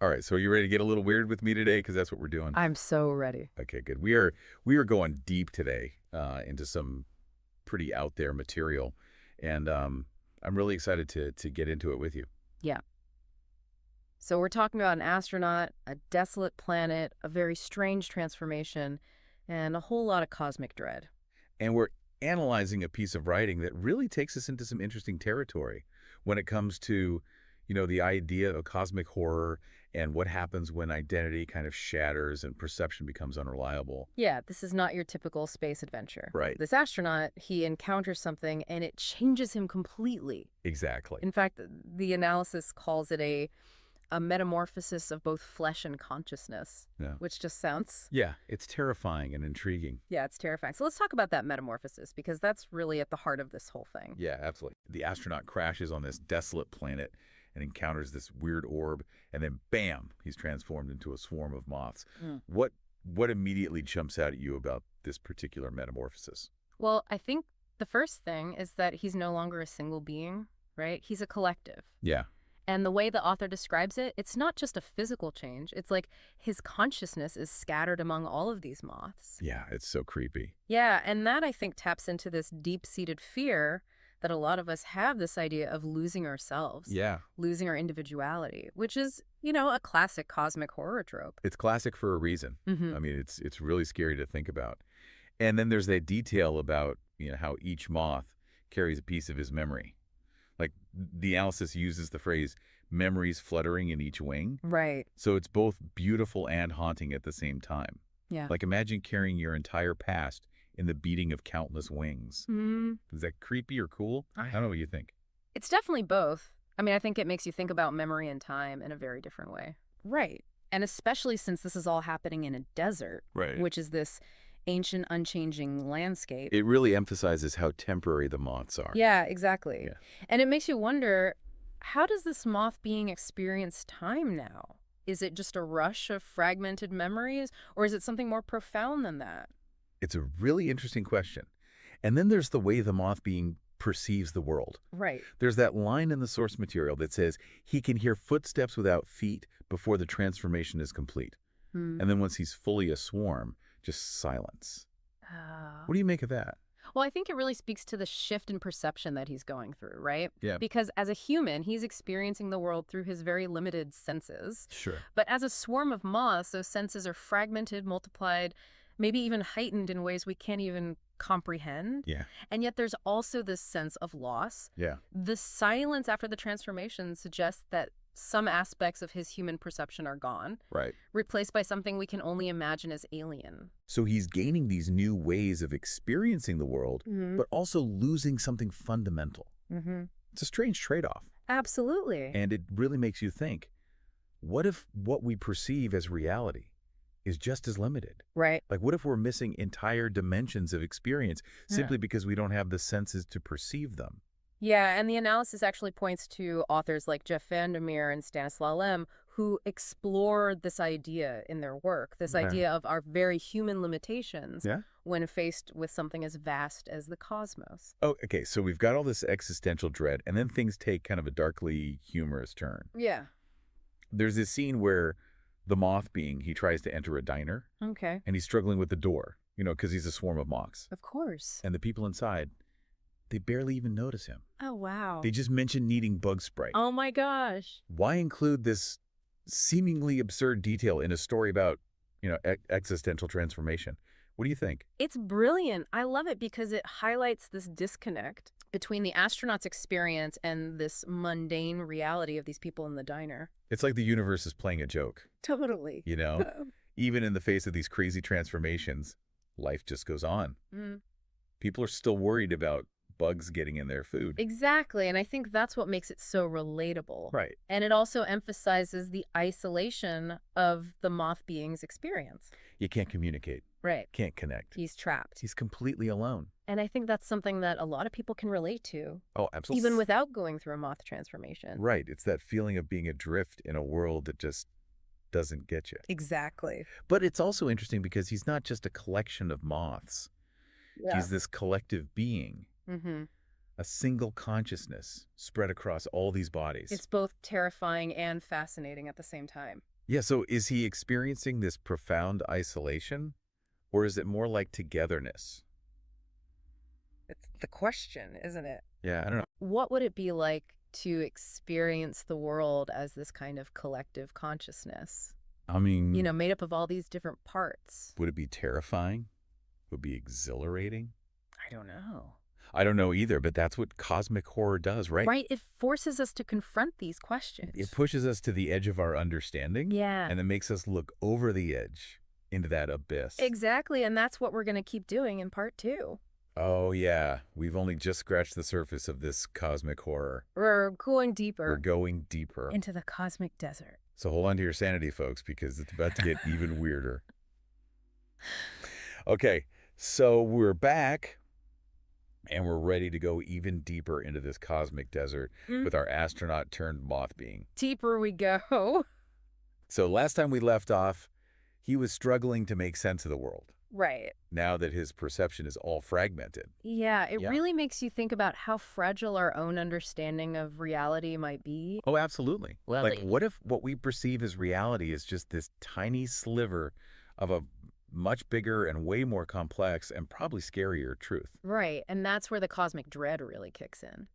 All right, so are you ready to get a little weird with me today? Because that's what we're doing. I'm so ready. Okay, good. We are going deep today into some pretty out there material, and I'm really excited to get into it with you. Yeah. So we're talking about an astronaut, a desolate planet, a very strange transformation, and a whole lot of cosmic dread. And we're analyzing a piece of writing that really takes us into some interesting territory when it comes to, the idea of cosmic horror and what happens when identity kind of shatters and perception becomes unreliable. Yeah, this is not your typical space adventure. Right. This astronaut, he encounters something and it changes him completely. Exactly. In fact, the analysis calls it a metamorphosis of both flesh and consciousness, Yeah. which just sounds, Yeah, it's terrifying and intriguing. yeah, it's terrifying. So let's talk about that metamorphosis because that's really at the heart of this whole thing. Yeah, absolutely. The astronaut crashes on this desolate planet and encounters this weird orb, and then bam, he's transformed into a swarm of moths. Mm. What immediately jumps out at you about this particular metamorphosis? Well, I think the first thing is that he's no longer a single being, right? He's a collective. Yeah. And the way the author describes it, it's not just a physical change. It's like his consciousness is scattered among all of these moths. Yeah, it's so creepy. Yeah, and that I think taps into this deep-seated fear that a lot of us have, this idea of losing ourselves, Yeah. losing our individuality, which is, a classic cosmic horror trope. It's classic for a reason. Mm-hmm. I mean, it's really scary to think about. And then there's that detail about, how each moth carries a piece of his memory. Like the analysis uses the phrase memories fluttering in each wing. Right. So it's both beautiful and haunting at the same time. Yeah. Like imagine carrying your entire past in the beating of countless wings. Mm, Is that creepy or cool? I don't know what you think. it's definitely both. I mean, I think it makes you think about memory and time in a very different way. Right. And especially since this is all happening in a desert, Right. which is this ancient, unchanging landscape. It really emphasizes how temporary the moths are. Yeah, exactly. Yeah. And it makes you wonder, how does this moth being experience time now? Is it just a rush of fragmented memories, or is it something more profound than that? It's a really interesting question. And then there's the way the moth being perceives the world. Right. There's that line in the source material that says he can hear footsteps without feet before the transformation is complete. Hmm. And then once he's fully a swarm, just silence. What do you make of that? Well, I think it really speaks to the shift in perception that he's going through, right? Yeah. Because as a human, he's experiencing the world through his very limited senses. Sure. But as a swarm of moths, those senses are fragmented, multiplied, maybe even heightened in ways we can't even comprehend. Yeah. And yet there's also this sense of loss. Yeah. The silence after the transformation suggests that some aspects of his human perception are gone, Right. replaced by something we can only imagine as alien. So he's gaining these new ways of experiencing the world, Mm-hmm. but also losing something fundamental. Mm-hmm. It's a strange trade-off. Absolutely. And it really makes you think, what if what we perceive as reality is just as limited? Right. Like, what if we're missing entire dimensions of experience simply because we don't have the senses to perceive them? Yeah, and the analysis actually points to authors like Jeff Vandermeer and Stanislaw Lem who explore this idea in their work, this Yeah. idea of our very human limitations Yeah. when faced with something as vast as the cosmos. Oh, okay. So we've got all this existential dread, and then things take kind of a darkly humorous turn. Yeah. There's this scene where the moth being, he tries to enter a diner, Okay. and he's struggling with the door, because he's a swarm of moths. Of course. And the people inside, they barely even notice him. Oh, wow. They just mention needing bug spray. Oh, my gosh. Why include this seemingly absurd detail in a story about, existential transformation? What do you think? It's brilliant. I love it because it highlights this disconnect between the astronaut's experience and this mundane reality of these people in the diner. It's like the universe is playing a joke, Totally. Even in the face of these crazy transformations, life just goes on. Mm. People are still worried about bugs getting in their food. Exactly, and I think that's what makes it so relatable. Right. And it also emphasizes the isolation of the moth being's experience. You can't communicate, Right. can't connect. He's trapped. He's completely alone. And I think that's something that a lot of people can relate to, Oh, absolutely. even without going through a moth transformation. Right. It's that feeling of being adrift in a world that just doesn't get you. Exactly. But it's also interesting because he's not just a collection of moths. Yeah. He's this collective being. Mm-hmm. A single consciousness spread across all these bodies. It's both terrifying and fascinating at the same time. Yeah, so is he experiencing this profound isolation, or is it more like togetherness? It's the question, isn't it? Yeah, I don't know. What would it be like to experience the world as this kind of collective consciousness? I mean, Made up of all these different parts. would it be terrifying? Would it be exhilarating? I don't know. I don't know either, but that's what cosmic horror does, right? Right? It forces us to confront these questions. It pushes us to the edge of our understanding. Yeah. And it makes us look over the edge into that abyss. Exactly, and that's what we're going to keep doing in part 2. Oh, yeah. We've only just scratched the surface of this cosmic horror. We're going deeper. We're going deeper. Into the cosmic desert. So hold on to your sanity, folks, because it's about to get even weirder. Okay, so we're back, and we're ready to go even deeper into this cosmic desert with our astronaut-turned-moth being. Deeper we go. So last time we left off, he was struggling to make sense of the world. Right. Now that his perception is all fragmented. Yeah, it really makes you think about how fragile our own understanding of reality might be. Oh, absolutely. Well, like, what if what we perceive as reality is just this tiny sliver of a much bigger and way more complex and probably scarier truth? Right, and that's where the cosmic dread really kicks in.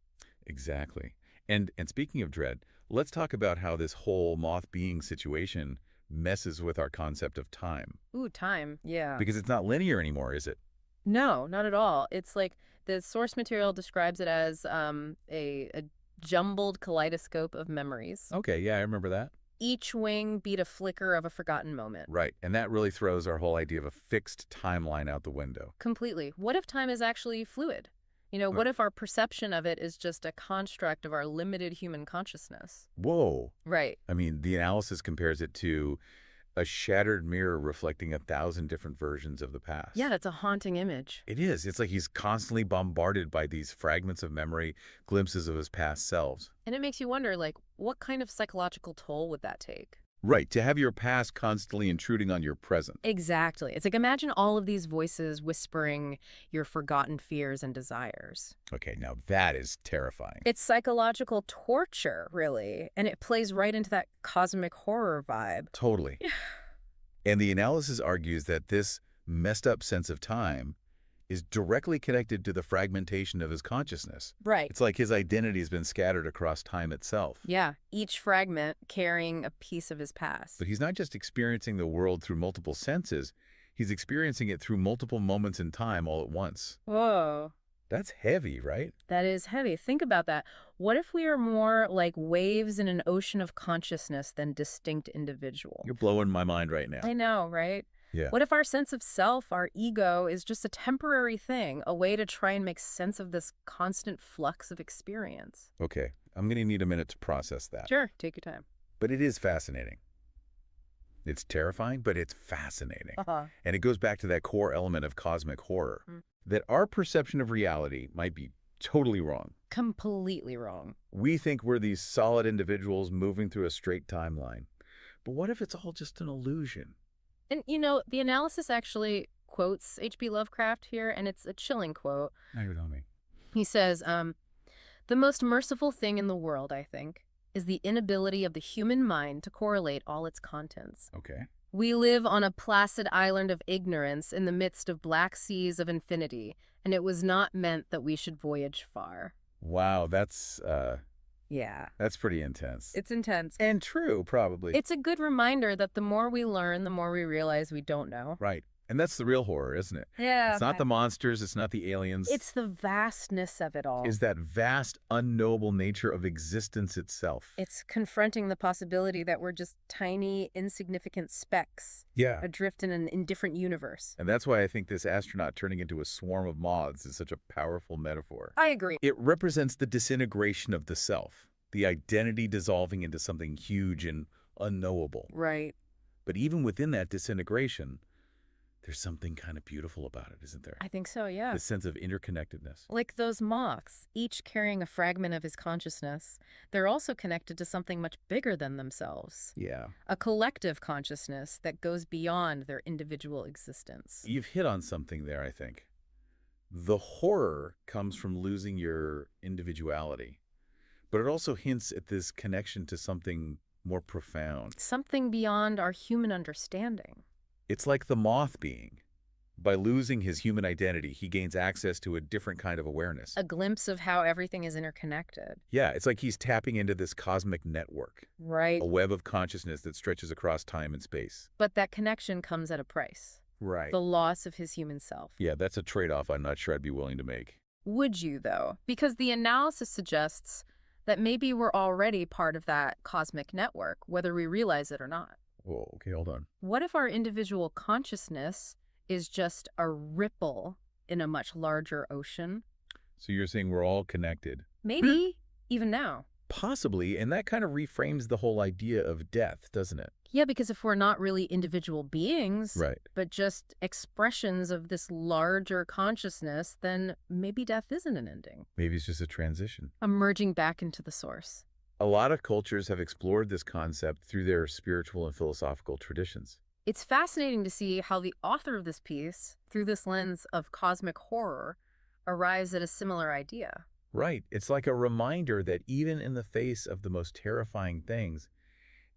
Exactly. And speaking of dread, let's talk about how this whole moth being situation messes with our concept of time. Ooh, time. Yeah. Because it's not linear anymore, is it? No, not at all. It's like the source material describes it as a jumbled kaleidoscope of memories. Okay, yeah, I remember that. Each wing beat a flicker of a forgotten moment. Right, and that really throws our whole idea of a fixed timeline out the window. Completely. What if time is actually fluid? What if our perception of it is just a construct of our limited human consciousness? Whoa. Right. I mean, the analysis compares it to a shattered mirror reflecting 1,000 different versions of the past. Yeah, that's a haunting image. It is. It's like he's constantly bombarded by these fragments of memory, glimpses of his past selves. And it makes you wonder, what kind of psychological toll would that take? Right, to have your past constantly intruding on your present. Exactly. It's like imagine all of these voices whispering your forgotten fears and desires. Okay, now that is terrifying. It's psychological torture, really, and it plays right into that cosmic horror vibe. Totally. And the analysis argues that this messed up sense of time is directly connected to the fragmentation of his consciousness. Right. It's like his identity has been scattered across time itself. Yeah, each fragment carrying a piece of his past. But he's not just experiencing the world through multiple senses, he's experiencing it through multiple moments in time all at once. Whoa. That's heavy, right? That is heavy. Think about that. What if we are more like waves in an ocean of consciousness than distinct individuals? You're blowing my mind right now. I know, right? Yeah. What if our sense of self, our ego, is just a temporary thing, a way to try and make sense of this constant flux of experience? Okay, I'm going to need a minute to process that. Sure, take your time. But it is fascinating. It's terrifying, but it's fascinating. Uh-huh. And it goes back to that core element of cosmic horror, that our perception of reality might be totally wrong. Completely wrong. We think we're these solid individuals moving through a straight timeline. But what if it's all just an illusion? And, the analysis actually quotes H.P. Lovecraft here, and it's a chilling quote. Now you know me. He says, the most merciful thing in the world, I think, is the inability of the human mind to correlate all its contents. Okay. We live on a placid island of ignorance in the midst of black seas of infinity, and it was not meant that we should voyage far. Wow, that's pretty intense. It's intense. And true, probably. It's a good reminder that the more we learn, the more we realize we don't know. Right. And that's the real horror, isn't it? Yeah. It's not the monsters. It's not the aliens. It's the vastness of it all. Is that vast, unknowable nature of existence itself. It's confronting the possibility that we're just tiny, insignificant specks. Yeah. Adrift in an indifferent universe. And that's why I think this astronaut turning into a swarm of moths is such a powerful metaphor. I agree. It represents the disintegration of the self, the identity dissolving into something huge and unknowable. Right. But even within that disintegration, there's something kind of beautiful about it, isn't there? I think so, yeah. This sense of interconnectedness. Like those moths, each carrying a fragment of his consciousness, they're also connected to something much bigger than themselves. Yeah. A collective consciousness that goes beyond their individual existence. You've hit on something there, I think. The horror comes from losing your individuality, but it also hints at this connection to something more profound. Something beyond our human understanding. It's like the moth being. By losing his human identity, he gains access to a different kind of awareness. A glimpse of how everything is interconnected. Yeah, it's like he's tapping into this cosmic network, Right. a web of consciousness that stretches across time and space. But that connection comes at a price. Right. The loss of his human self. Yeah, that's a trade-off I'm not sure I'd be willing to make. Would you, though? Because the analysis suggests that maybe we're already part of that cosmic network, whether we realize it or not. Whoa, okay, hold on. What if our individual consciousness is just a ripple in a much larger ocean? So you're saying we're all connected? Maybe even now. Possibly, and that kind of reframes the whole idea of death, doesn't it? Yeah, because if we're not really individual beings, Right. but just expressions of this larger consciousness, then maybe death isn't an ending. Maybe it's just a transition. Emerging back into the source. A lot of cultures have explored this concept through their spiritual and philosophical traditions. It's fascinating to see how the author of this piece, through this lens of cosmic horror, arrives at a similar idea. Right. It's like a reminder that even in the face of the most terrifying things,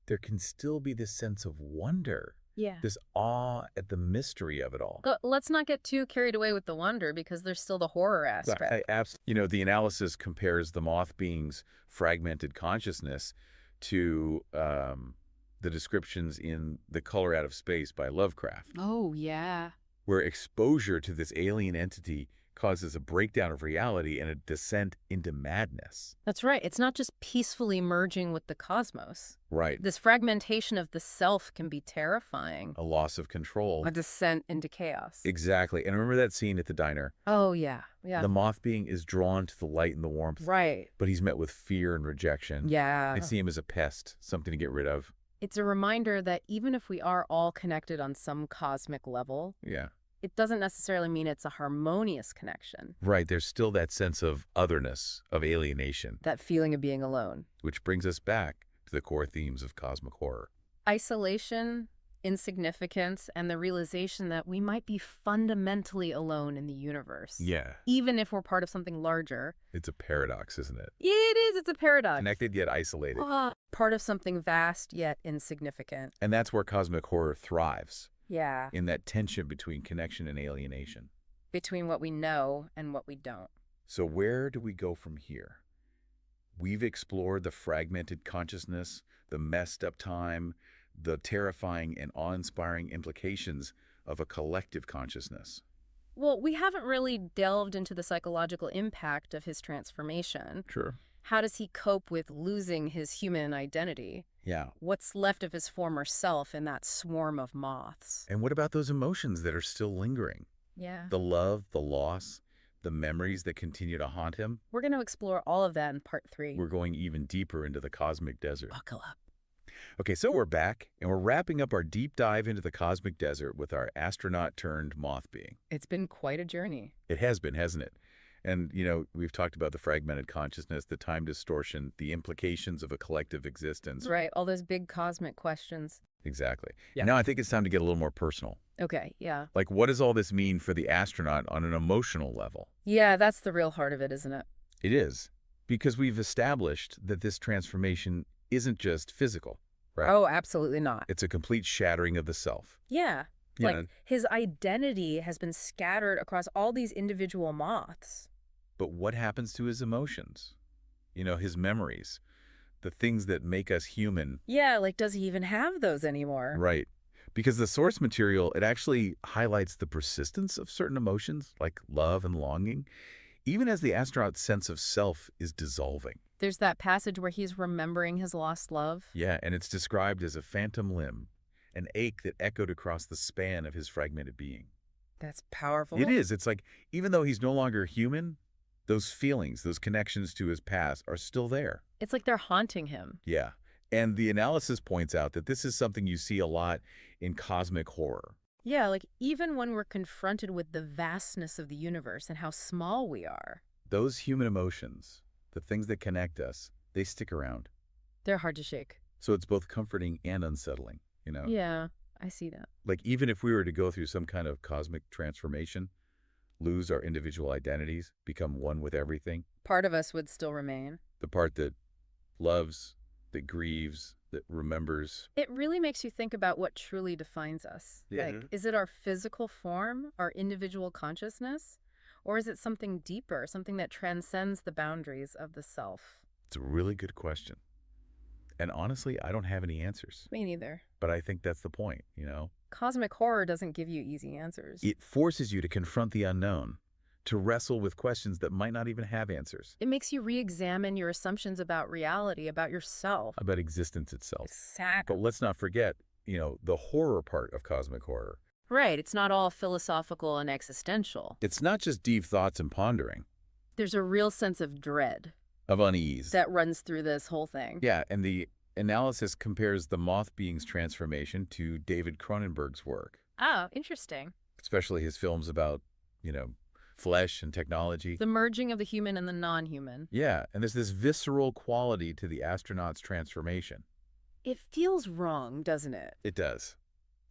there can still be this sense of wonder, Yeah. this awe at the mystery of it all. Let's not get too carried away with the wonder, because there's still the horror aspect. The analysis compares the moth being's fragmented consciousness to the descriptions in The Color Out of Space by Lovecraft, Oh, yeah. where exposure to this alien entity causes a breakdown of reality and a descent into madness. That's right. It's not just peacefully merging with the cosmos. Right. This fragmentation of the self can be terrifying. A loss of control. A descent into chaos. Exactly. And remember that scene at the diner? Oh, yeah. Yeah. The moth being is drawn to the light and the warmth, Right. but he's met with fear and rejection. Yeah. They see him as a pest, something to get rid of. It's a reminder that even if we are all connected on some cosmic level, Yeah. it doesn't necessarily mean it's a harmonious connection. Right. There's still that sense of otherness, of alienation, That feeling of being alone. which brings us back to the core themes of cosmic horror. Isolation, insignificance, and the realization that we might be fundamentally alone in the universe. Yeah. Even if we're part of something larger. It's a paradox, isn't it? It is. It's a paradox. Connected yet isolated. Part of something vast yet insignificant. And that's where cosmic horror thrives, Yeah. in that tension between connection and alienation. Between what we know and what we don't. So where do we go from here? We've explored the fragmented consciousness, the messed up time, the terrifying and awe-inspiring implications of a collective consciousness. Well, we haven't really delved into the psychological impact of his transformation. Sure. How does he cope with losing his human identity? Yeah. What's left of his former self in that swarm of moths? And what about those emotions that are still lingering? Yeah. The love, the loss, the memories that continue to haunt him? We're going to explore all of that in part 3. We're going even deeper into the cosmic desert. Buckle up. Okay, so we're back, and we're wrapping up our deep dive into the cosmic desert with our astronaut-turned-moth being. It's been quite a journey. It has been, hasn't it? And, we've talked about the fragmented consciousness, the time distortion, the implications of a collective existence. Right, all those big cosmic questions. Exactly. Yeah. Now I think it's time to get a little more personal. Okay, yeah. Like, what does all this mean for the astronaut on an emotional level? Yeah, that's the real heart of it, isn't it? It is, because we've established that this transformation isn't just physical, right? Oh, absolutely not. It's a complete shattering of the self. Yeah. You Like, know, his identity has been scattered across all these individual moths. but what happens to his emotions? His memories, the things that make us human. Yeah, like, does he even have those anymore? Right. Because the source material, it actually highlights the persistence of certain emotions, like love and longing, even as the astronaut's sense of self is dissolving. There's that passage where he's remembering his lost love. Yeah, and it's described as a phantom limb, an ache that echoed across the span of his fragmented being. That's powerful. It is. It's like, even though he's no longer human, those feelings, those connections to his past are still there. It's like they're haunting him. Yeah. And the analysis points out that this is something you see a lot in cosmic horror. Yeah, like, even when we're confronted with the vastness of the universe and how small we are, Those human emotions, the things that connect us, they stick around. they're hard to shake. So it's both comforting and unsettling, Yeah, I see that. Like, even if we were to go through some kind of cosmic transformation, lose our individual identities, become one with everything. Part of us would still remain. The part that loves, that grieves, that remembers. It really makes you think about what truly defines us. Yeah. Like, is it our physical form, our individual consciousness? Or is it something deeper, something that transcends the boundaries of the self? It's a really good question. And honestly, I don't have any answers. Me neither. But I think that's the point, you know? Cosmic horror doesn't give you easy answers. It forces you to confront the unknown, to wrestle with questions that might not even have answers. It makes you re-examine your assumptions about reality, about yourself. About existence itself. Exactly. But let's not forget, the horror part of cosmic horror. Right, it's not all philosophical and existential. It's not just deep thoughts and pondering. There's a real sense of dread. Of unease. That runs through this whole thing. Yeah, and the analysis compares the moth being's transformation to David Cronenberg's work. Oh, interesting. Especially his films about, flesh and technology. The merging of the human and the non-human. Yeah, and there's this visceral quality to the astronaut's transformation. It feels wrong, doesn't it? It does.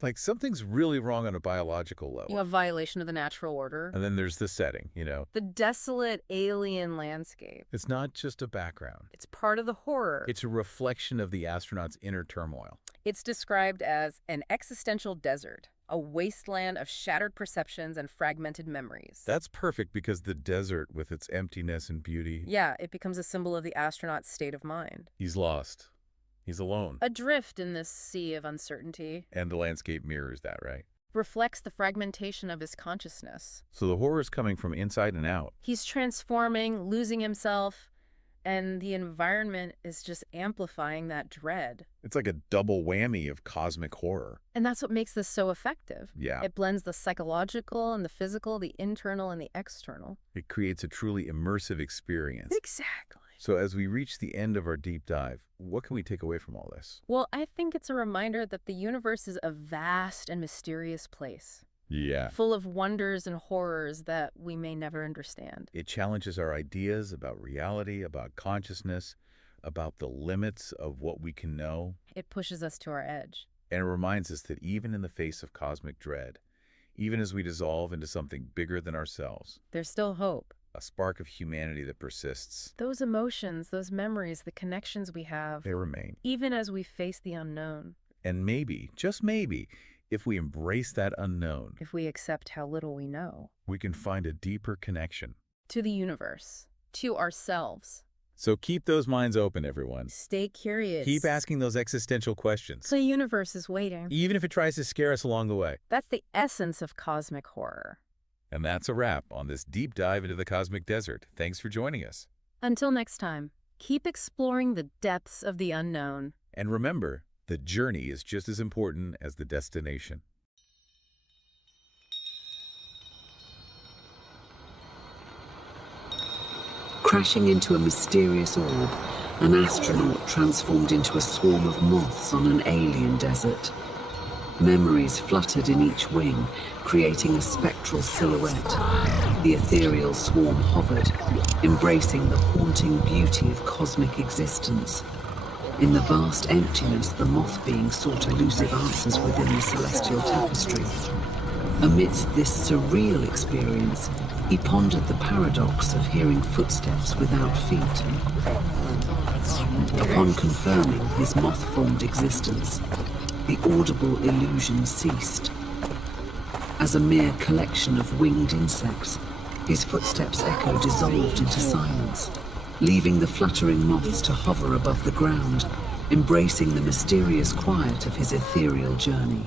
Like something's really wrong on a biological level. A violation of the natural order. And then there's the setting, The desolate alien landscape. It's not just a background. It's part of the horror. It's a reflection of the astronaut's inner turmoil. It's described as an existential desert, a wasteland of shattered perceptions and fragmented memories. That's perfect because the desert, with its emptiness and beauty... Yeah, it becomes a symbol of the astronaut's state of mind. He's lost. He's alone. Adrift in this sea of uncertainty. And the landscape mirrors that, right? Reflects the fragmentation of his consciousness. So the horror is coming from inside and out. He's transforming, losing himself, and the environment is just amplifying that dread. It's like a double whammy of cosmic horror. And that's what makes this so effective. Yeah. It blends the psychological and the physical, the internal and the external. It creates a truly immersive experience. Exactly. So as we reach the end of our deep dive, what can we take away from all this? Well, I think it's a reminder that the universe is a vast and mysterious place. Yeah. Full of wonders and horrors that we may never understand. It challenges our ideas about reality, about consciousness, about the limits of what we can know. It pushes us to our edge. And it reminds us that even in the face of cosmic dread, even as we dissolve into something bigger than ourselves, there's still hope. A spark of humanity that persists. Those emotions, those memories, the connections we have. They remain. Even as we face the unknown. And maybe, just maybe, if we embrace that unknown, if we accept how little we know, we can find a deeper connection. To the universe. To ourselves. So keep those minds open, everyone. Stay curious. Keep asking those existential questions. The universe is waiting. Even if it tries to scare us along the way. That's the essence of cosmic horror. And that's a wrap on this deep dive into the cosmic desert. Thanks for joining us. Until next time, keep exploring the depths of the unknown. And remember, the journey is just as important as the destination. Crashing into a mysterious orb, an astronaut transformed into a swarm of moths on an alien desert. Memories fluttered in each wing, creating a spectral silhouette. The ethereal swarm hovered, embracing the haunting beauty of cosmic existence. In the vast emptiness, the moth being sought elusive answers within the celestial tapestry. Amidst this surreal experience, he pondered the paradox of hearing footsteps without feet. Upon confirming his moth-formed existence, the audible illusion ceased. As a mere collection of winged insects, his footsteps' echo dissolved into silence, leaving the fluttering moths to hover above the ground, embracing the mysterious quiet of his ethereal journey.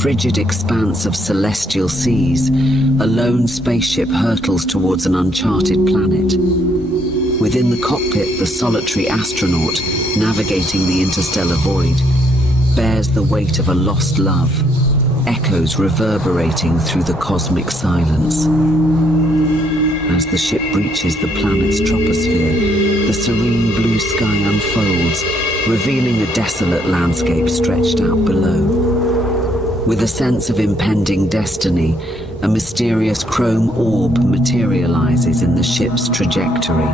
frigid expanse of celestial seas, a lone spaceship hurtles towards an uncharted planet. Within the cockpit, the solitary astronaut, navigating the interstellar void, bears the weight of a lost love, echoes reverberating through the cosmic silence. As the ship breaches the planet's troposphere, the serene blue sky unfolds, revealing a desolate landscape stretched out below. With a sense of impending destiny, a mysterious chrome orb materializes in the ship's trajectory.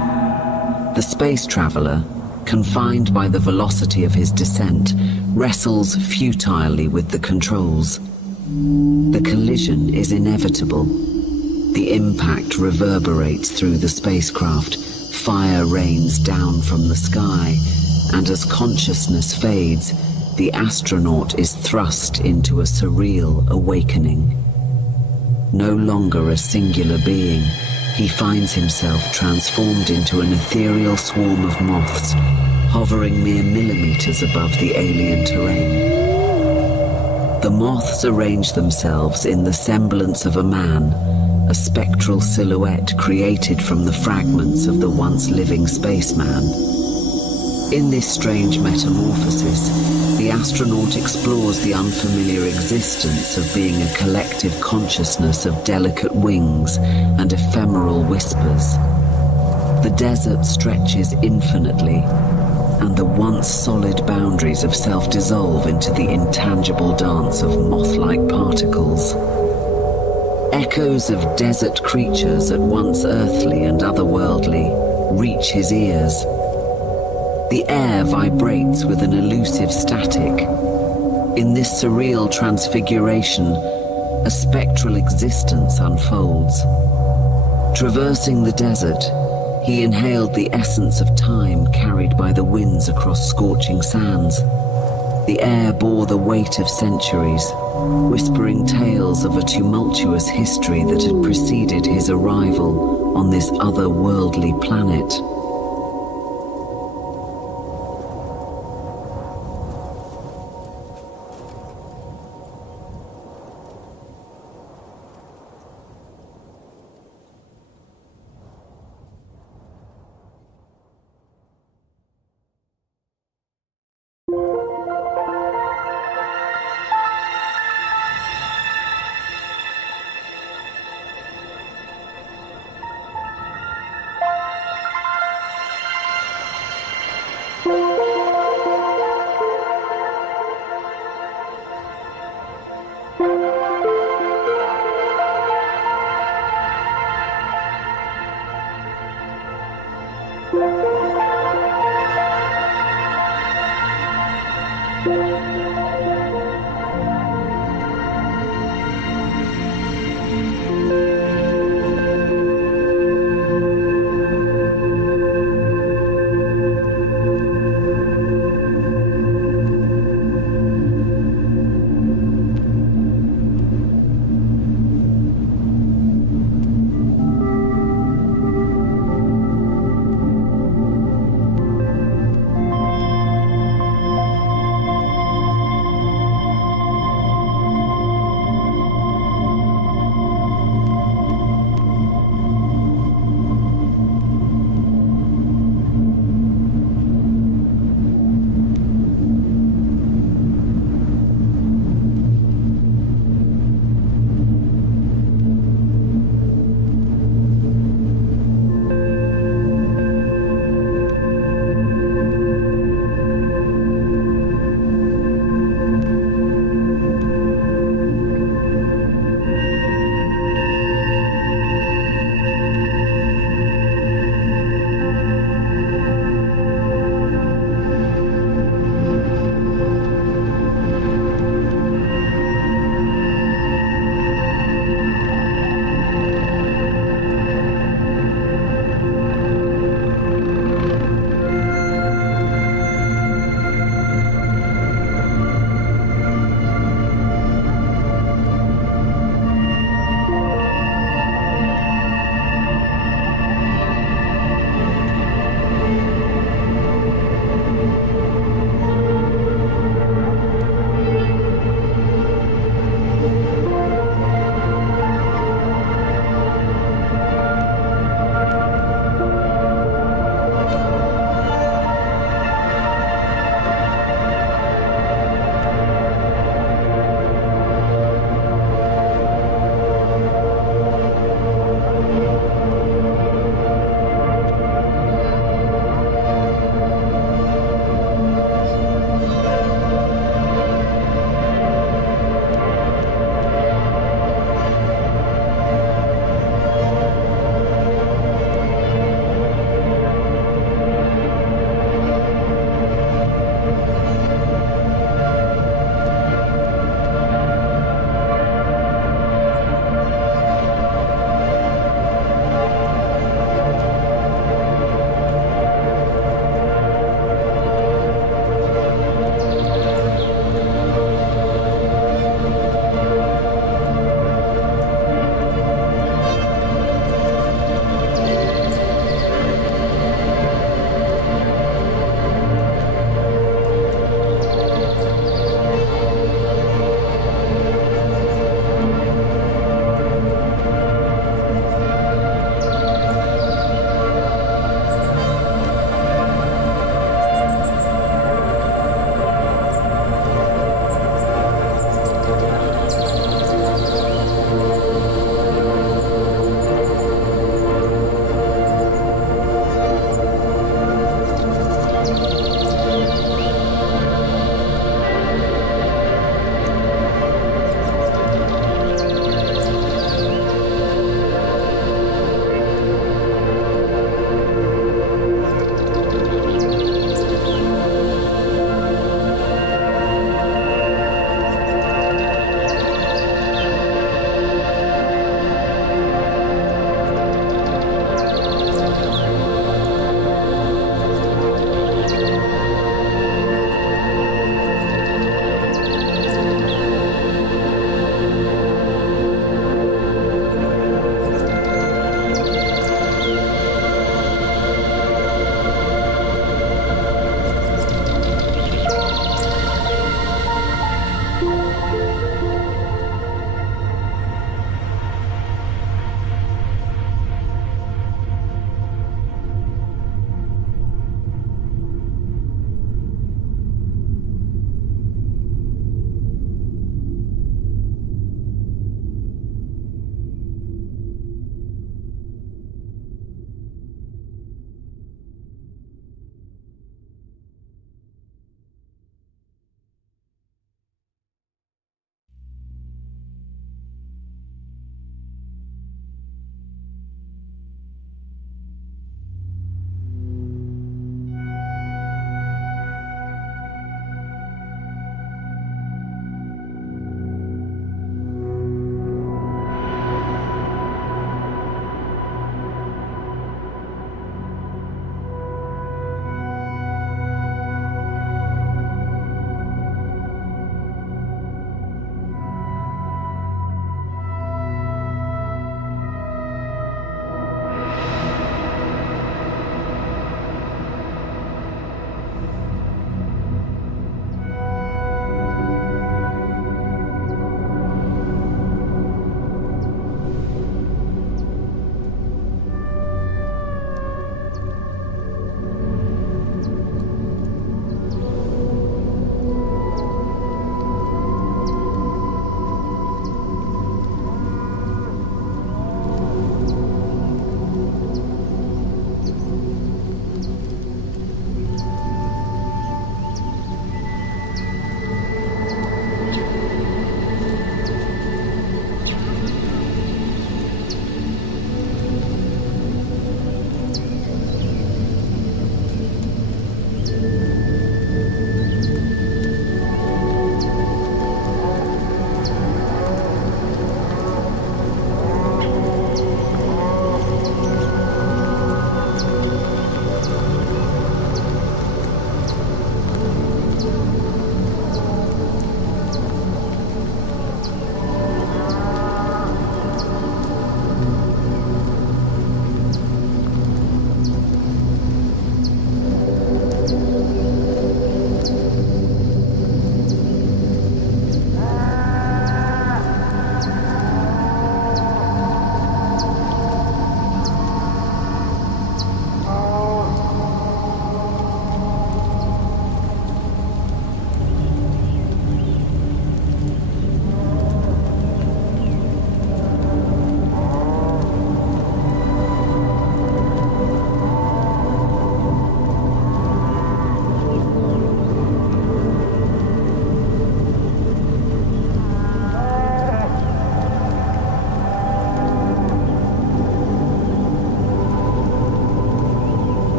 The space traveler, confined by the velocity of his descent, wrestles futilely with the controls. The collision is inevitable. The impact reverberates through the spacecraft, fire rains down from the sky, and as consciousness fades, the astronaut is thrust into a surreal awakening. No longer a singular being, he finds himself transformed into an ethereal swarm of moths, hovering mere millimeters above the alien terrain. The moths arrange themselves in the semblance of a man, a spectral silhouette created from the fragments of the once living spaceman. In this strange metamorphosis, the astronaut explores the unfamiliar existence of being a collective consciousness of delicate wings and ephemeral whispers. The desert stretches infinitely, and the once solid boundaries of self dissolve into the intangible dance of moth-like particles. Echoes of desert creatures, at once earthly and otherworldly, reach his ears. The air vibrates with an elusive static. In this surreal transfiguration, a spectral existence unfolds. Traversing the desert, he inhaled the essence of time carried by the winds across scorching sands. The air bore the weight of centuries, whispering tales of a tumultuous history that had preceded his arrival on this otherworldly planet.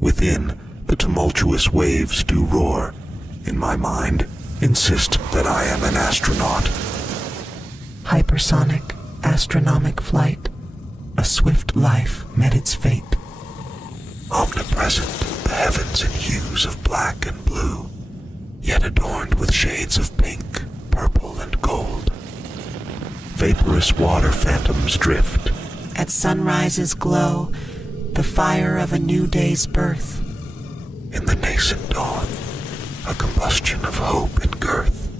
Within, the tumultuous waves do roar. In my mind, insist that I am an astronaut. Hypersonic, astronomic flight. A swift life met its fate. Omnipresent, the heavens in hues of black and blue, yet adorned with shades of pink, purple, and gold. Vaporous water phantoms drift. At sunrise's glow, the fire of a new day's birth. In the nascent dawn, a combustion of hope and girth.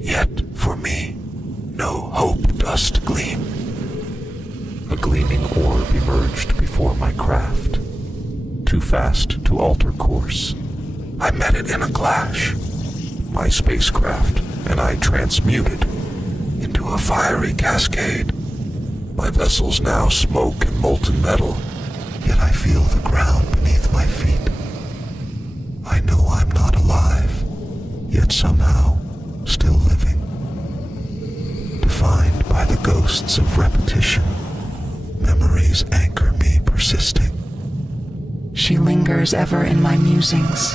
Yet, for me, no hope dost gleam. A gleaming orb emerged before my craft. Too fast to alter course, I met it in a clash. My spacecraft and I transmuted into a fiery cascade. My vessels now smoke and molten metal, yet I feel the ground beneath my feet. I know I'm not alive, yet somehow still living. Defined by the ghosts of repetition, memories anchor me persisting. She lingers ever in my musings.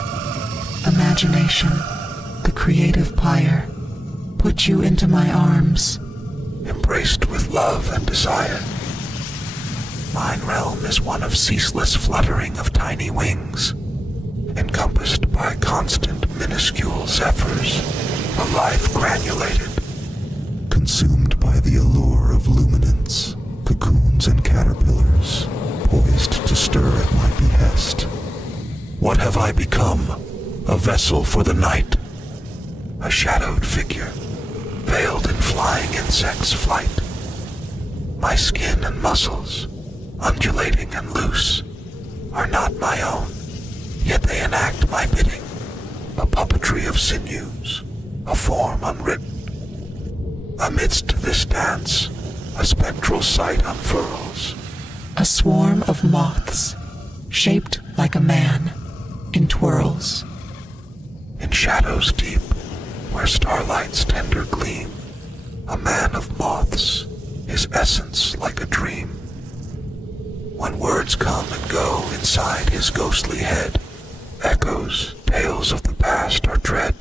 Imagination, the creative pyre, put you into my arms. Embraced with love and desire. Mine realm is one of ceaseless fluttering of tiny wings, encompassed by constant minuscule zephyrs, a life granulated, consumed by the allure of luminance, cocoons and caterpillars, poised to stir at my behest. What have I become? A vessel for the night, a shadowed figure, veiled in flying insects' flight. My skin and muscles, undulating and loose, are not my own, yet they enact my bidding, a puppetry of sinews, a form unwritten. Amidst this dance, a spectral sight unfurls. A swarm of moths, shaped like a man, in twirls. In shadows deep, where starlight's tender gleam, a man of moths, his essence like a dream. When words come and go inside his ghostly head, echoes, tales of the past are dread.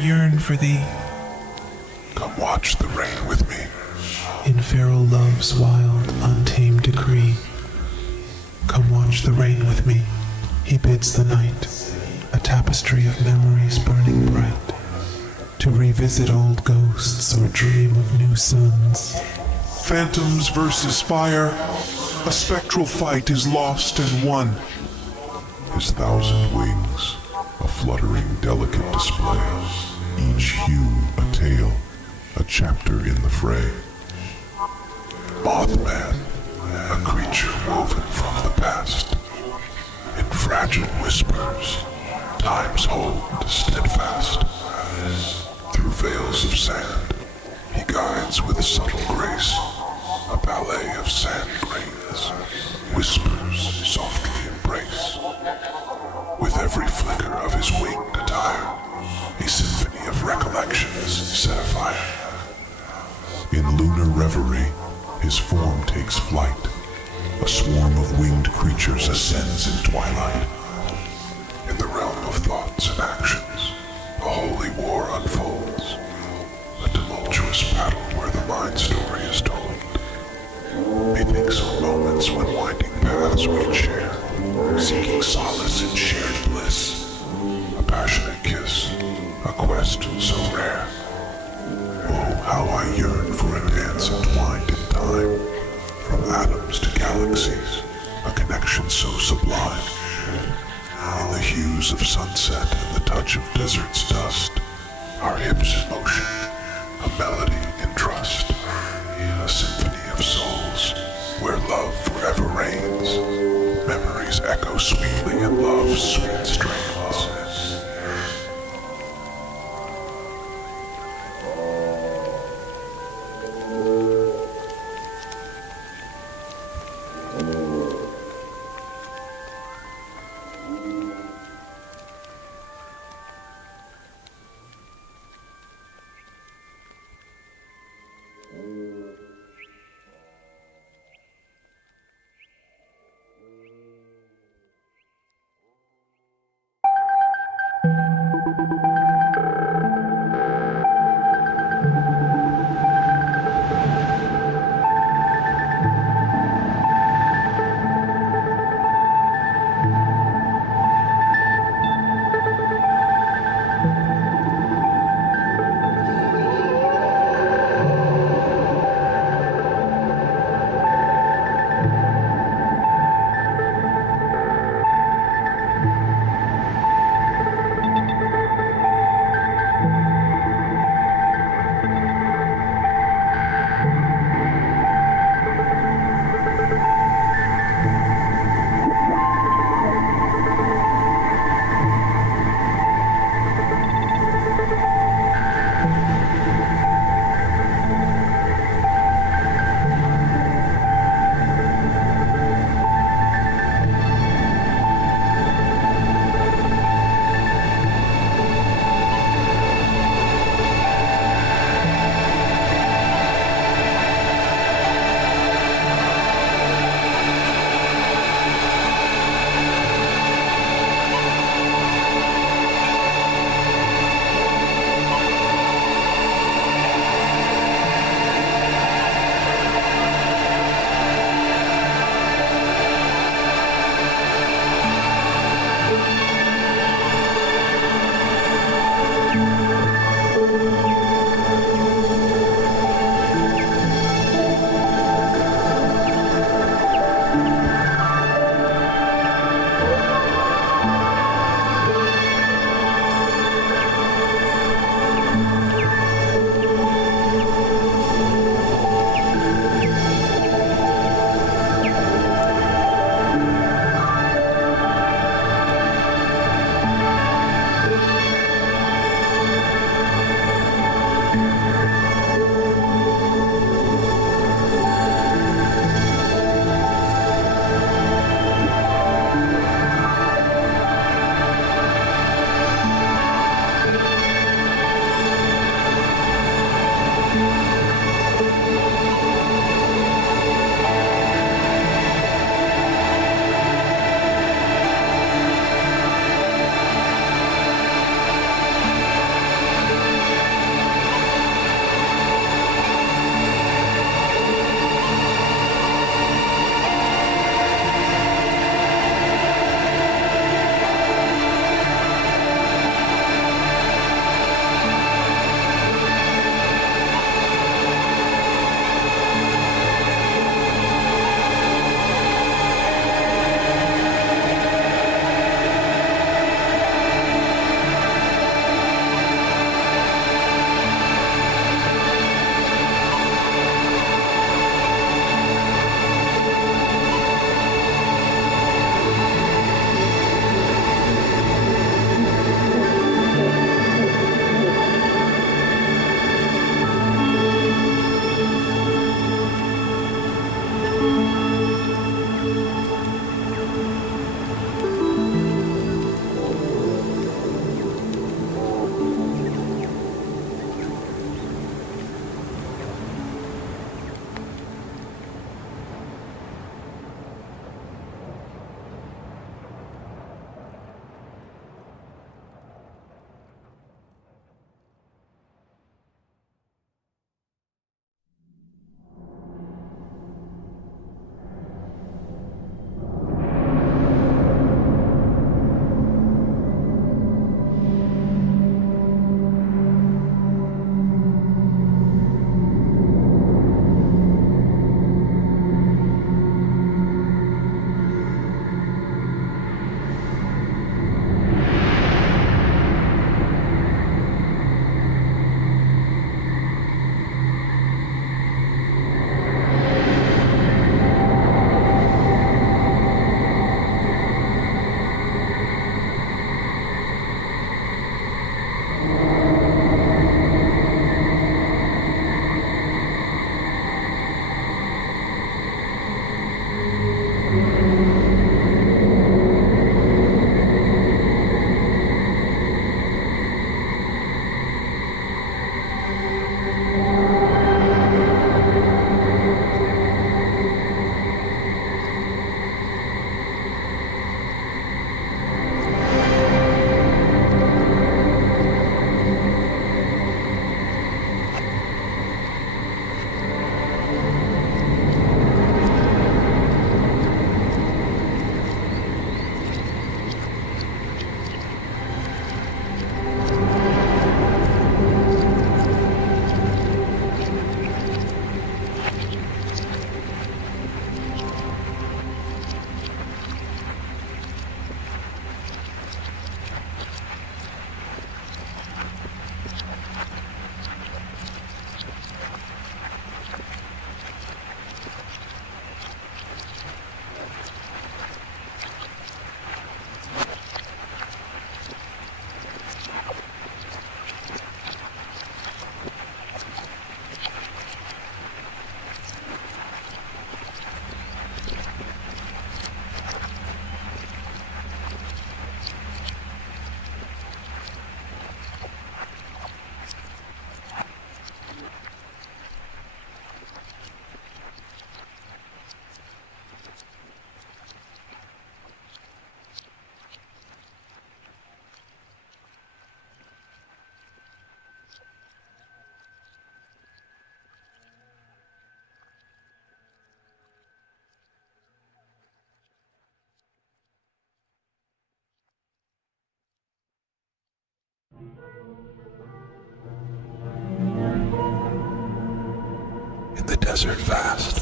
yearn for thee. Come watch the rain with me. In feral love's wild, untamed decree. Come watch the rain with me, he bids the night, a tapestry of memories burning bright, to revisit old ghosts or dream of new suns. Phantoms versus fire, a spectral fight is lost and won. His thousand wings, a fluttering delicate display, each hue a tale, a chapter in the fray. Mothman, a creature woven from the past. In fragile whispers, time's hold steadfast. Through veils of sand, he guides with subtle grace, a ballet of sand grains, whispers softly embrace. With every flicker of his winged attire, a symphony of recollections set afire. In lunar reverie, his form takes flight. A swarm of winged creatures ascends in twilight. In the realm of thoughts and actions, a holy war unfolds. A tumultuous battle where the mind story is told. Methinks of moments when winding paths we'd share, seeking solace in shared bliss. A passionate kiss, a quest so rare. Oh, how I yearn for a dance entwined in time, from atoms to galaxies, a connection so sublime. In the hues of sunset and the touch of desert's dust, our hips in motion, a melody in trust, a symphony of souls, where love forever reigns. Memories echo sweetly in love's sweet strains. desert vast,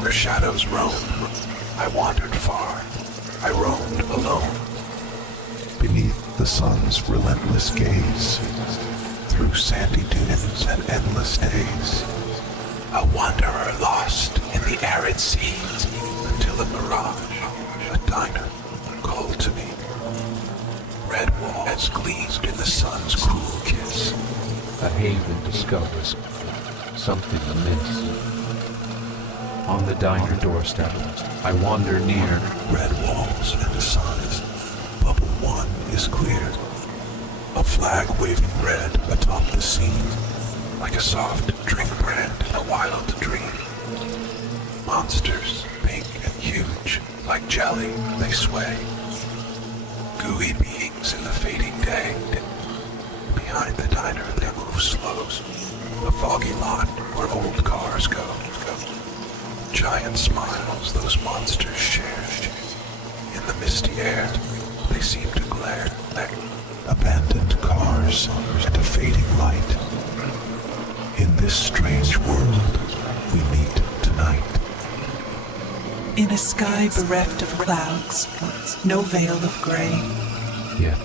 where shadows roam. I wandered far, I roamed alone. Beneath the sun's relentless gaze, through sandy dunes and endless days, a wanderer lost in the arid seas, until a mirage, a diner, called to me. Red walls gleamed in the sun's cruel kiss. A haven discovers something amiss. On the diner doorstep, I wander near. Red walls and a sun. Bubble one is clear. A flag waving red atop the scene, like a soft drink brand in a wild dream. Monsters, pink and huge, like jelly, they sway. Gooey beings in the fading day. Behind the diner they move slow. A foggy lot where old cars go. Giant smiles those monsters share. In the misty air, they seem to glare. Abandoned cars and a fading light. In this strange world, we meet tonight. In a sky bereft of clouds, no veil of gray. Yet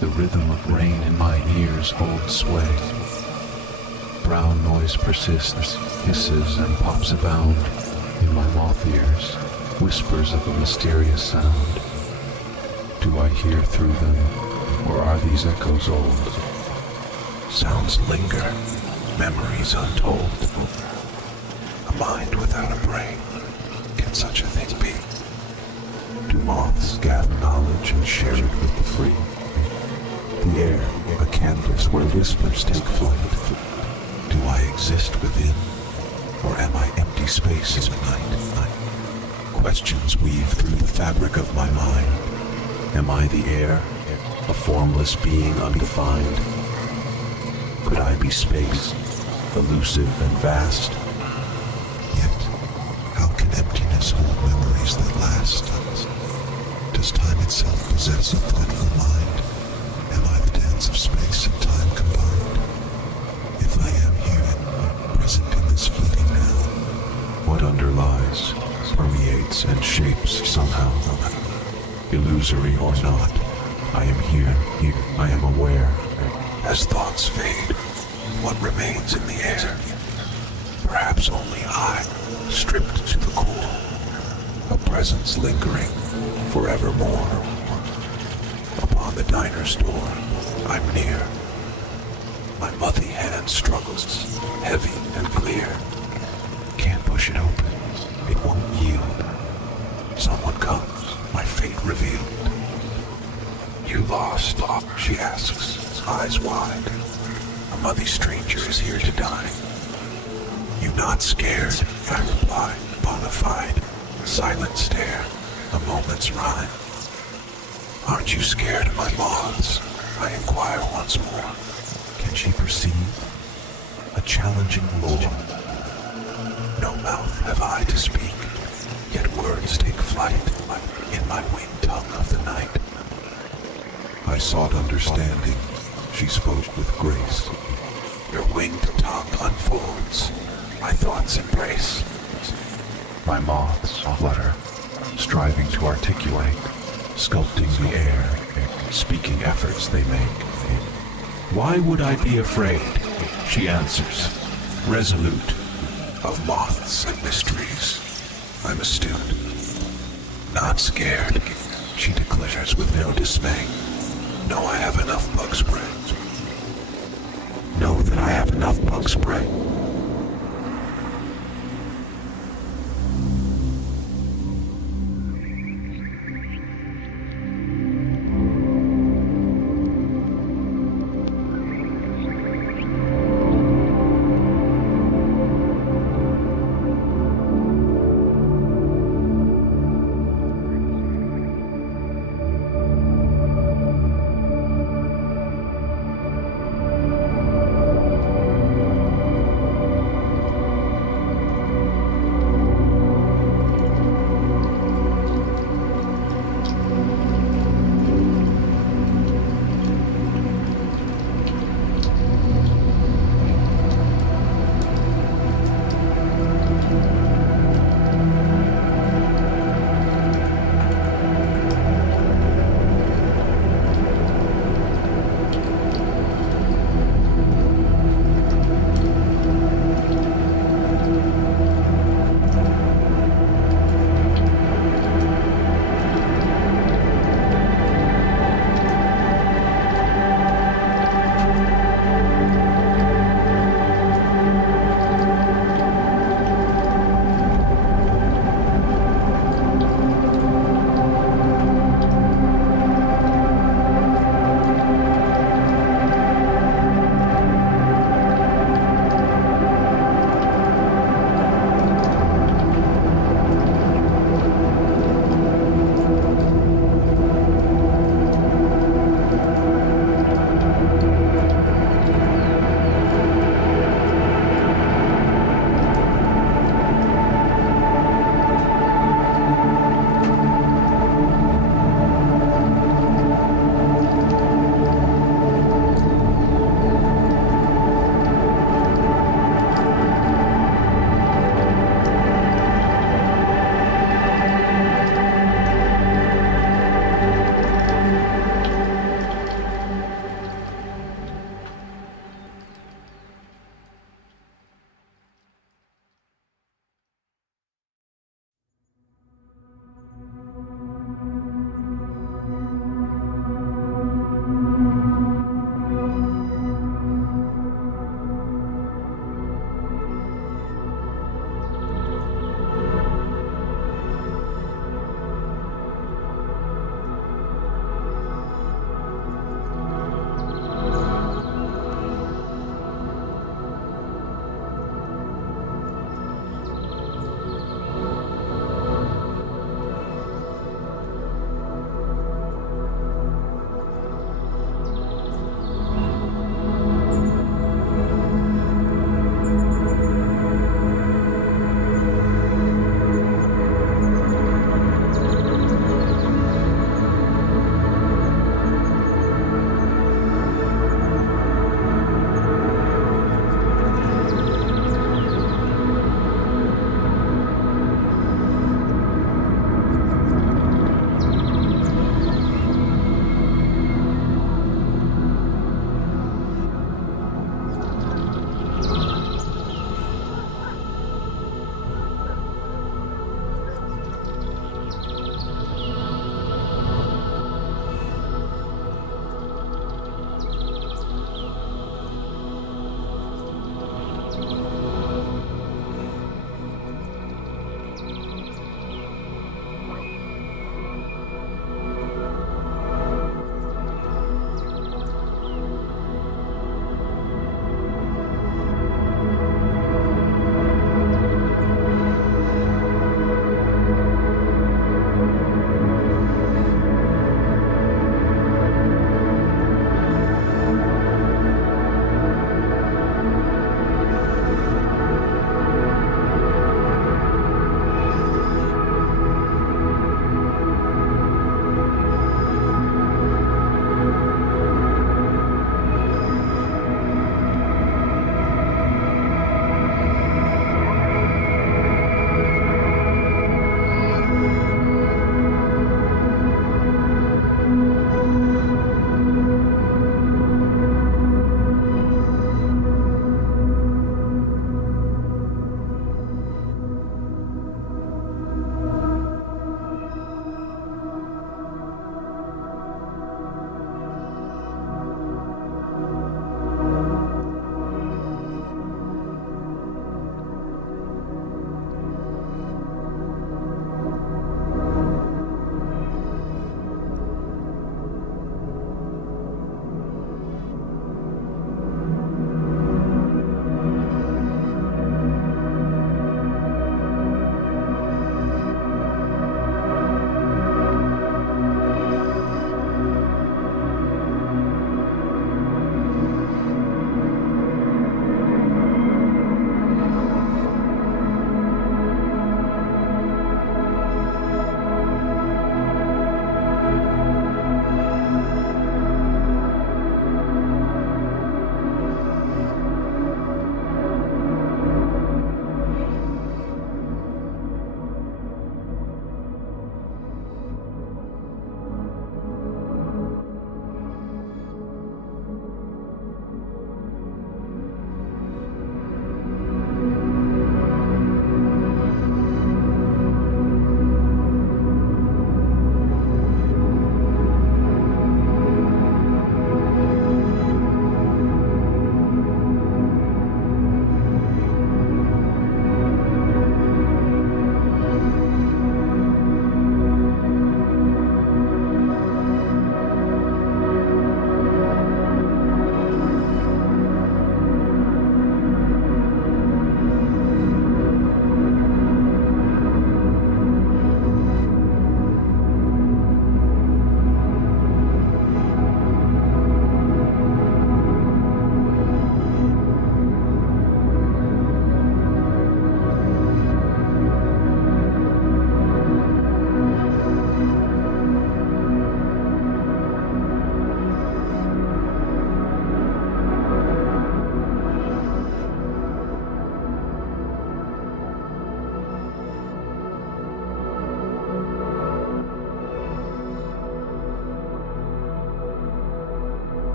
the rhythm of rain in my ears holds sway. Brown noise persists, hisses and pops abound. In my moth ears, whispers of a mysterious sound. Do I hear through them, or are these echoes old? Sounds linger, memories untold. A mind without a brain, can such a thing be? Do moths gather knowledge and share it with the free? The air, a canvas where whispers take flight. Do I exist within, or am I empty space in the night? Questions weave through the fabric of my mind. Am I the air, a formless being undefined? Could I be space, elusive and vast? Yet, how can emptiness hold memories that last? Does time itself possess a thoughtful mind? Am I the dance of space and time combined? If I am here, present in this fleeting now, what underlies, permeates and shapes somehow? Illusory or not, I am here, I am aware. As thoughts fade, what remains in the air? Perhaps only I, stripped to the core, a presence lingering forevermore. Upon the diner's door, I'm near. My mothy hand struggles, heavy and clear. Can't push it open, it won't yield. Someone comes, my fate revealed. You lost, she asks, eyes wide. A mothy stranger is here to dine. You not scared, I reply, bona fide. Silent stare, a moment's rhyme. Aren't you scared of my moths? I inquire once more. Can she perceive? A challenging lore. No mouth have I to speak, yet words take flight in my winged tongue of the night. I sought understanding, she spoke with grace. Your winged tongue unfolds, my thoughts embrace. My moths flutter, striving to articulate, sculpting the air, speaking efforts they make. Why would I be afraid? She answers, resolute. Of moths and mysteries, I'm a student. Not scared, she declares with no dismay. Know I have enough bug spray. Know that I have enough bug spray.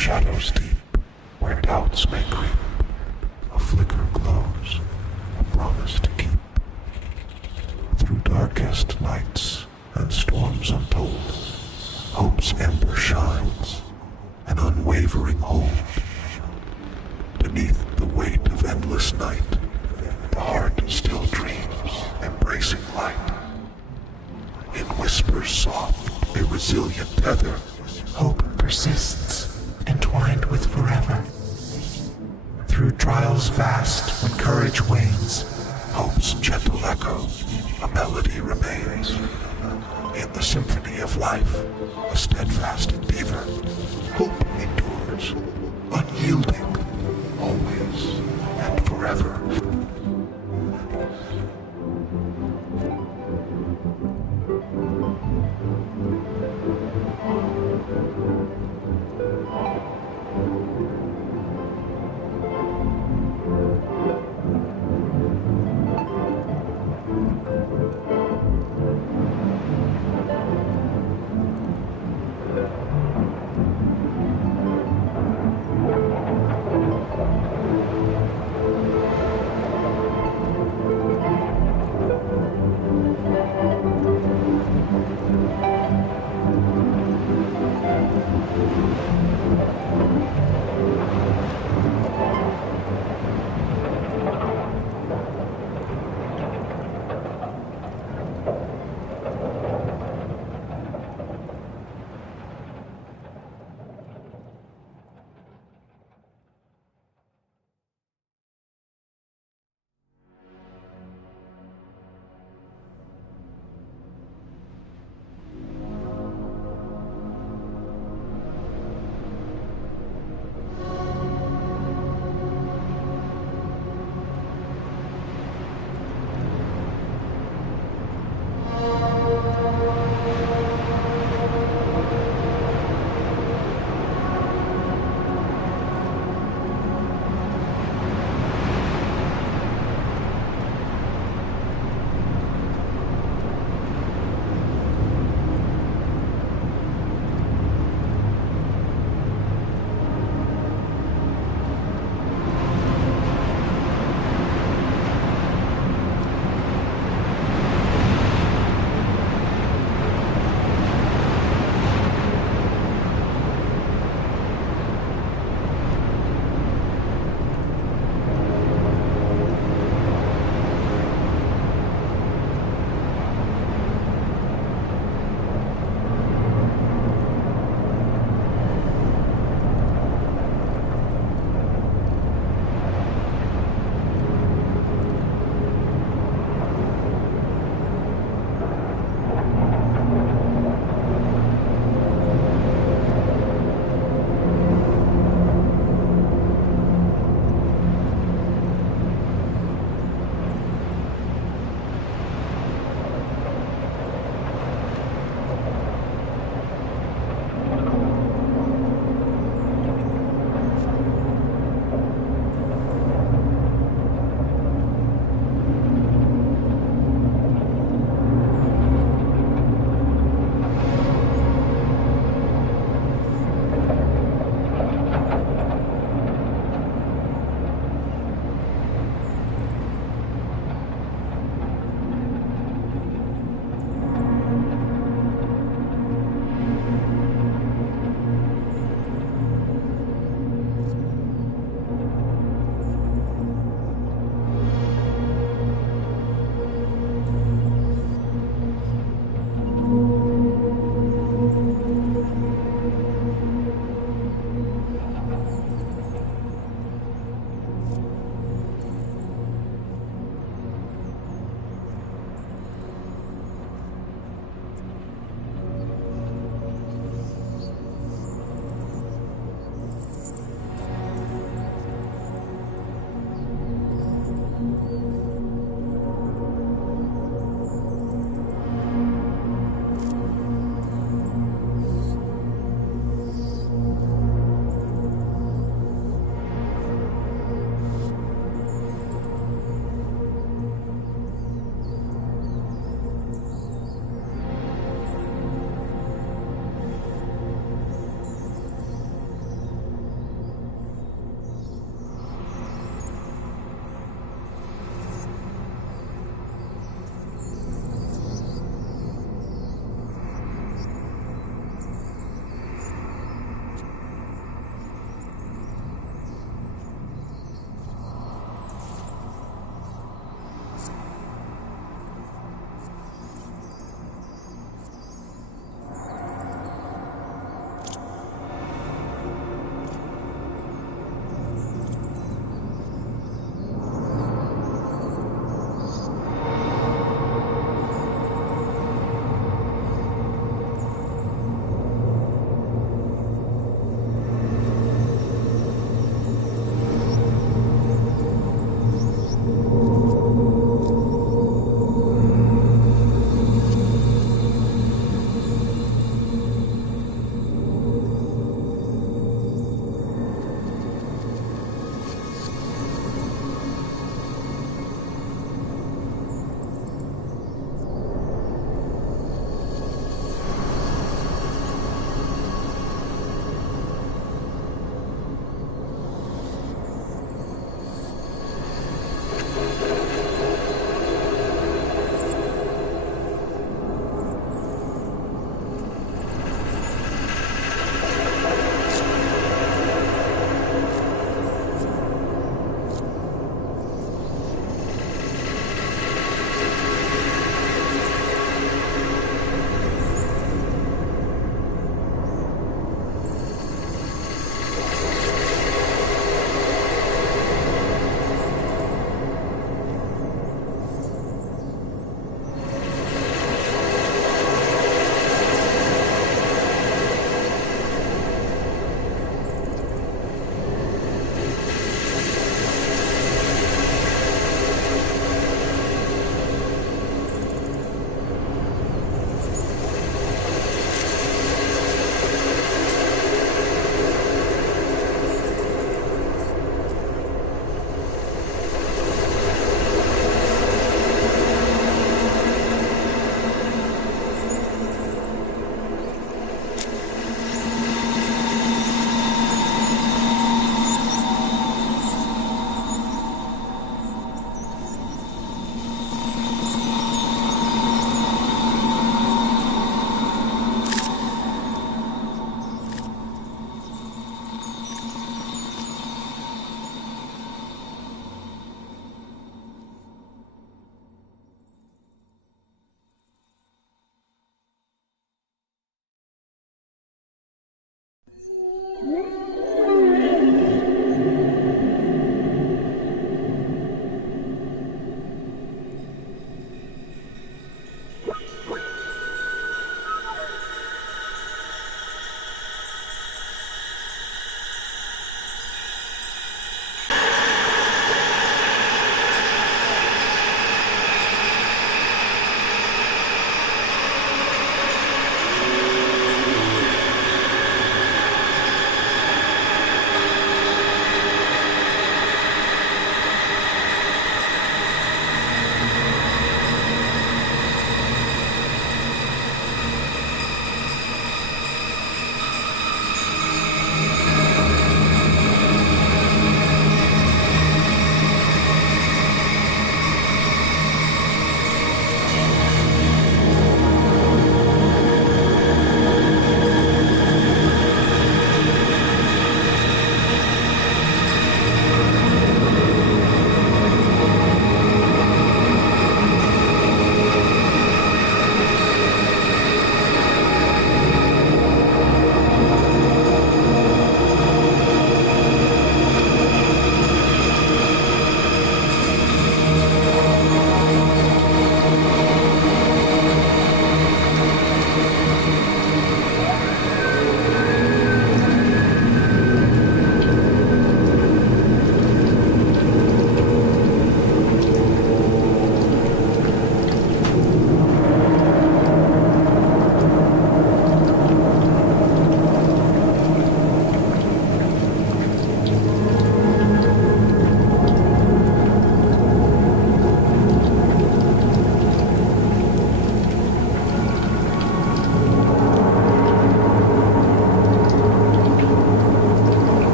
shadows deep, where doubts may creep, a flicker glows, a promise to keep. Through darkest nights and storms untold, hope's ember shines, an unwavering hold. Beneath the weight of endless night, the heart still dreams, embracing light. In whispers soft, a resilient tether, Hope persists, entwined with forever. Through trials vast, when courage wanes, hope's gentle echo, a melody remains. In the symphony of life, a steadfast endeavor, hope endures, unyielding, always and forever.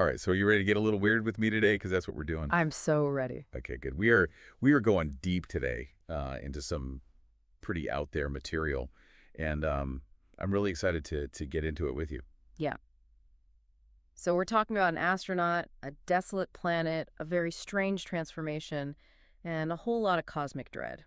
All right, so are you ready to get a little weird with me today? Because that's what we're doing. I'm so ready. Okay, good. We are going deep today into some pretty out there material, and I'm really excited to get into it with you. Yeah. So we're talking about an astronaut, a desolate planet, a very strange transformation, and a whole lot of cosmic dread.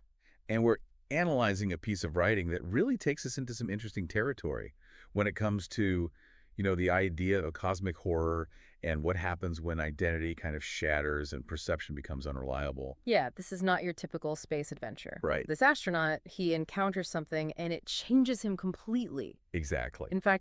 And we're analyzing a piece of writing that really takes us into some interesting territory when it comes to, the idea of cosmic horror and what happens when identity kind of shatters and perception becomes unreliable. Yeah, this is not your typical space adventure. Right. This astronaut, he encounters something and it changes him completely. Exactly. In fact,